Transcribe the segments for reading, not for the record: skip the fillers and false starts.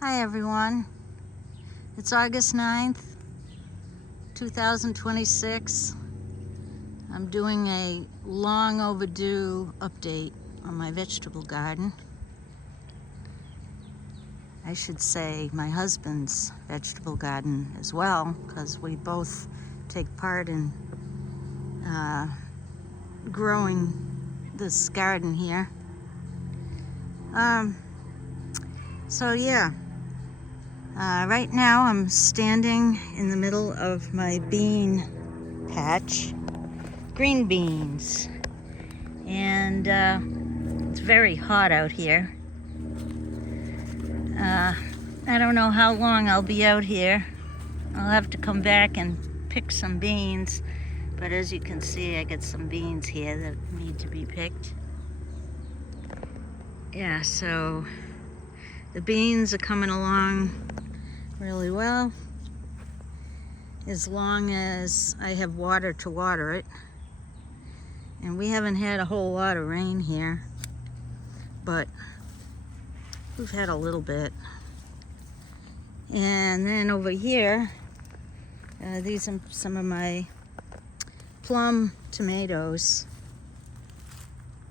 Hi everyone, it's August 9th, 2026. I'm doing a long overdue update on my vegetable garden. I should say my husband's vegetable garden as well, because we both take part in growing this garden here. Right now I'm standing in the middle of my bean patch, green beans, and it's very hot out here. I don't know how long I'll be out here. I'll have to come back and pick some beans, but as you can see, I got some beans here that need to be picked. Yeah, so the beans are coming along really well, as long as I have water to water it. And we haven't had a whole lot of rain here, but we've had a little bit. And then over here, these are some of my plum tomatoes.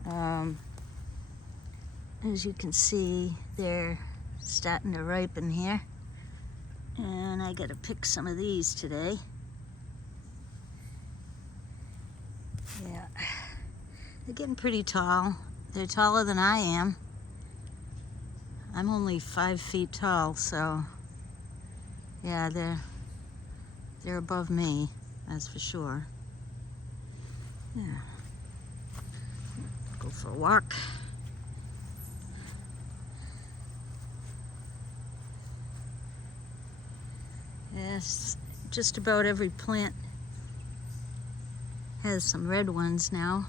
As you can see, they're starting to ripen here. And I gotta pick some of these today. Yeah, they're getting pretty tall. They're taller than I am. I'm only 5 feet tall, so yeah, they're above me, that's for sure. Yeah, go for a walk. Yes, just about every plant has some red ones now.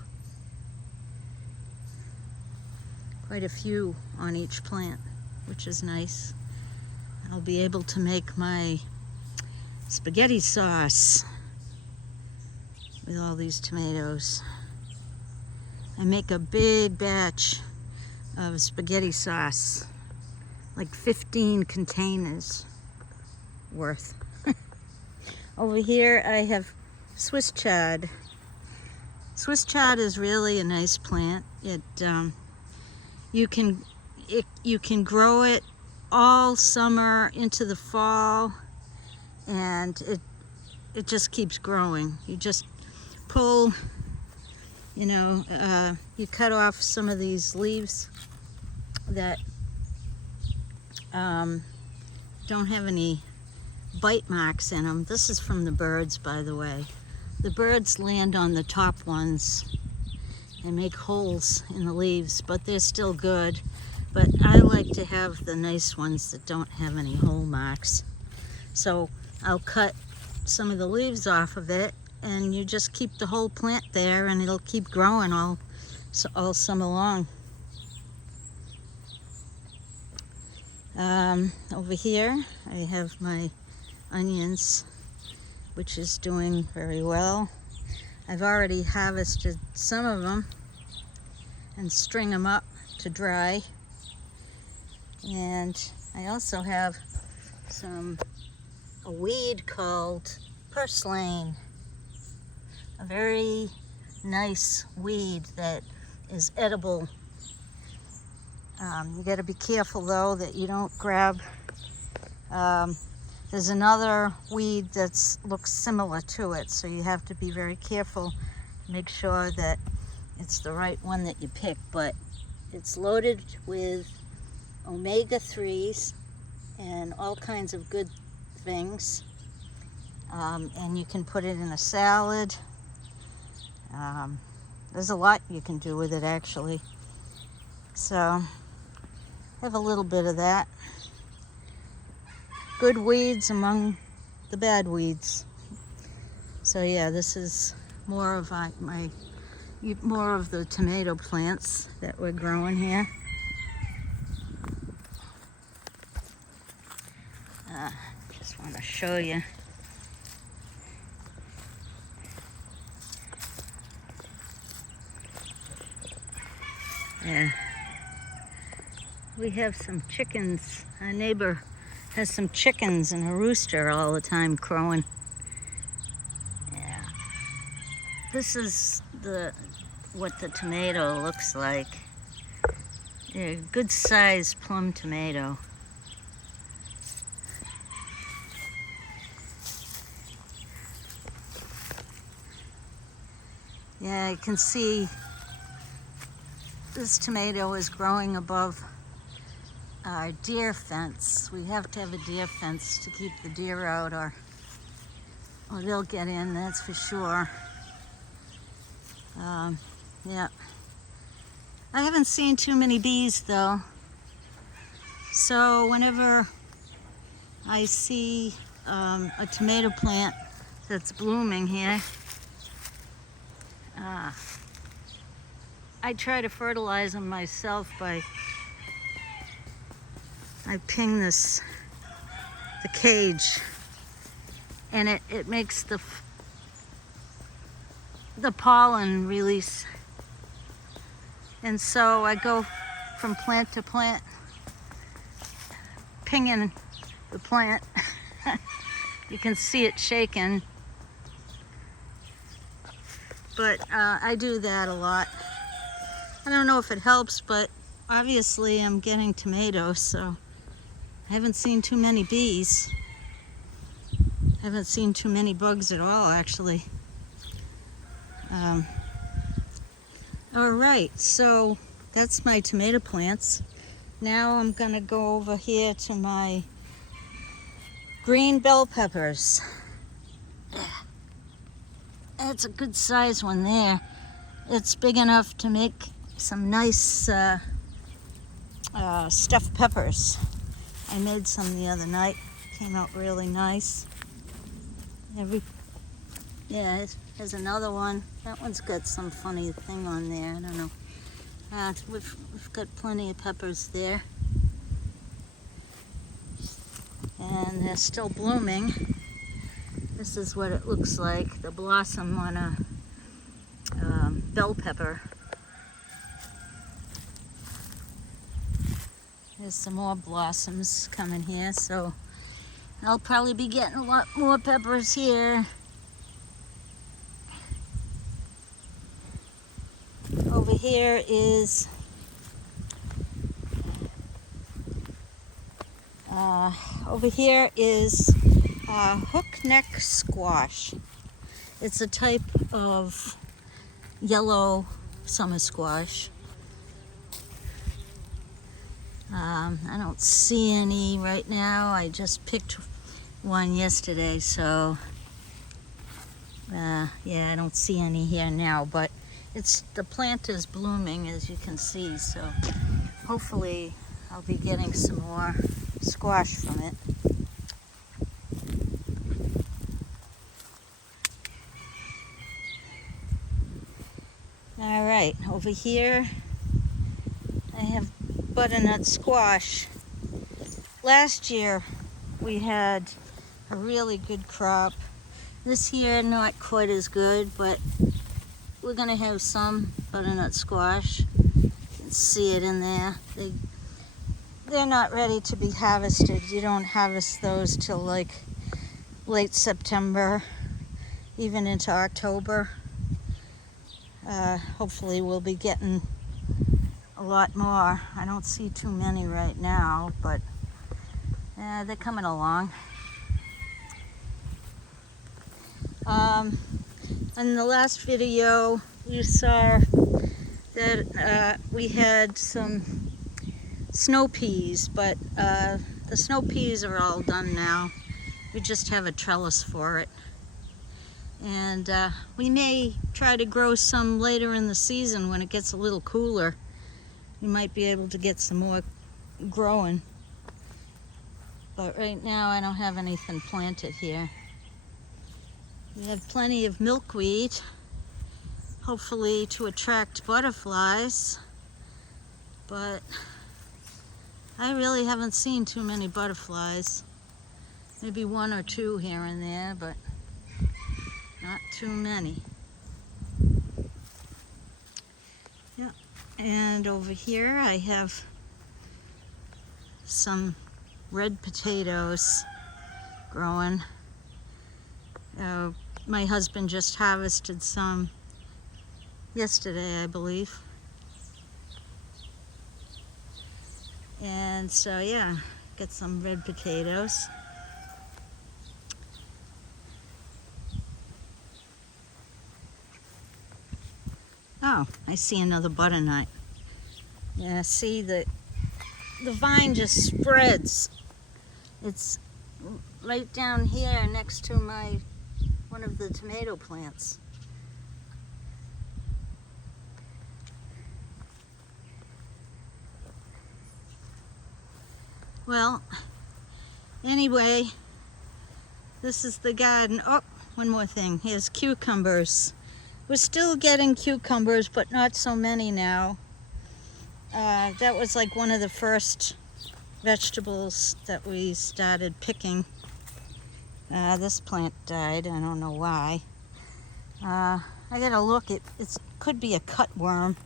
Quite a few on each plant, which is nice. I'll be able to make my spaghetti sauce with all these tomatoes. I make a big batch of spaghetti sauce, like 15 containers worth. Over here I have Swiss chard. Swiss chard is really a nice plant. You can grow it all summer into the fall, and it just keeps growing. You just pull, you cut off some of these leaves that don't have any bite marks in them. This is from the birds, by the way. The birds land on the top ones and make holes in the leaves, but they're still good. But I like to have the nice ones that don't have any hole marks. So I'll cut some of the leaves off of it, and you just keep the whole plant there, and it'll keep growing all summer long. Over here I have my onions, which is doing very well. I've already harvested some of them and string them up to dry. And I also have a weed called purslane, a very nice weed that is edible. You got to be careful though that you don't grab. There's another weed that looks similar to it, so you have to be very careful. Make sure that it's the right one that you pick, but it's loaded with omega-3s and all kinds of good things. And you can put it in a salad. There's a lot you can do with it, actually. So I have a little bit of that. Good weeds among the bad weeds. So yeah, this is more of more of the tomato plants that we're growing here. Just want to show you. Yeah, We have some chickens. Our neighbor has some chickens and a rooster all the time crowing. Yeah. This is what the tomato looks like. Yeah, good sized plum tomato. Yeah, you can see this tomato is growing above our deer fence. We have to have a deer fence to keep the deer out, or they'll get in, that's for sure. Yeah. I haven't seen too many bees though. So whenever I see a tomato plant that's blooming here, I try to fertilize them myself I ping the cage, and it makes the pollen release. And so I go from plant to plant, pinging the plant. You can see it shaking. But I do that a lot. I don't know if it helps, but obviously I'm getting tomatoes, so I haven't seen too many bees. I haven't seen too many bugs at all, actually. All right, so that's my tomato plants. Now I'm gonna go over here to my green bell peppers. That's a good size one there. It's big enough to make some nice stuffed peppers. I made some the other night. Came out really nice. Yeah, here's another one. That one's got some funny thing on there. I don't know. We've got plenty of peppers there. And they're still blooming. This is what it looks like, the blossom on a bell pepper. There's some more blossoms coming here, so I'll probably be getting a lot more peppers here. Over here is hookneck squash. It's a type of yellow summer squash. I don't see any right now. I just picked one yesterday, so yeah, I don't see any here now, but the plant is blooming, as you can see, so hopefully I'll be getting some more squash from it. All right, over here I have butternut squash. Last year we had a really good crop. This year not quite as good, but we're gonna have some butternut squash. You can see it in there. They're not ready to be harvested. You don't harvest those till like late September, even into October. Hopefully we'll be getting a lot more. I don't see too many right now, but they're coming along. In the last video, you saw that we had some snow peas, but the snow peas are all done now. We just have a trellis for it. And we may try to grow some later in the season when it gets a little cooler. We might be able to get some more growing. But right now I don't have anything planted here. We have plenty of milkweed, hopefully to attract butterflies, but I really haven't seen too many butterflies. Maybe one or two here and there, but not too many. Yeah, and over here I have some red potatoes growing. My husband just harvested some yesterday, I believe. And so yeah, get some red potatoes. Oh, I see another butternut. Yeah, see the vine just spreads. It's right down here next to one of the tomato plants. Well, anyway, this is the garden. Oh, one more thing. Here's cucumbers. We're still getting cucumbers, but not so many now. That was like one of the first vegetables that we started picking. This plant died. I don't know why. I gotta look. It could be a cutworm,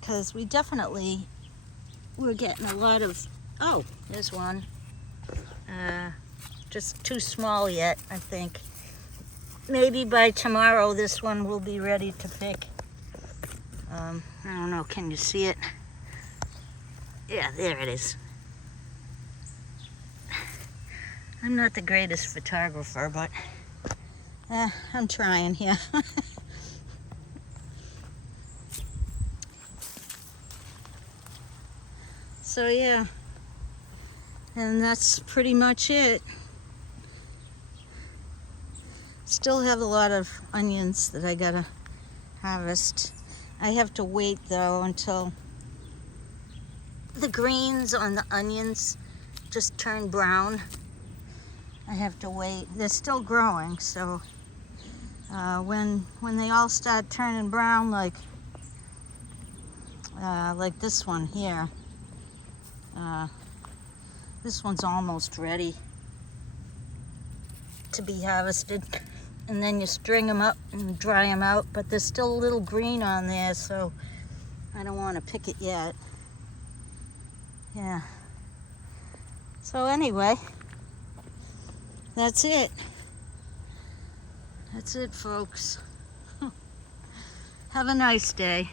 because we definitely were getting a lot of. Oh, there's one. Just too small yet, I think. Maybe by tomorrow this one will be ready to pick. I don't know, can you see it? Yeah, there it is. I'm not the greatest photographer, but I'm trying here. So yeah, and that's pretty much it. Still have a lot of onions that I gotta harvest. I have to wait though until the greens on the onions just turn brown. I have to wait. They're still growing, so when they all start turning brown, like this one here, this one's almost ready to be harvested. And then you string them up and dry them out, but there's still a little green on there, so I don't want to pick it yet. Yeah. So anyway, that's it. That's it, folks. Have a nice day.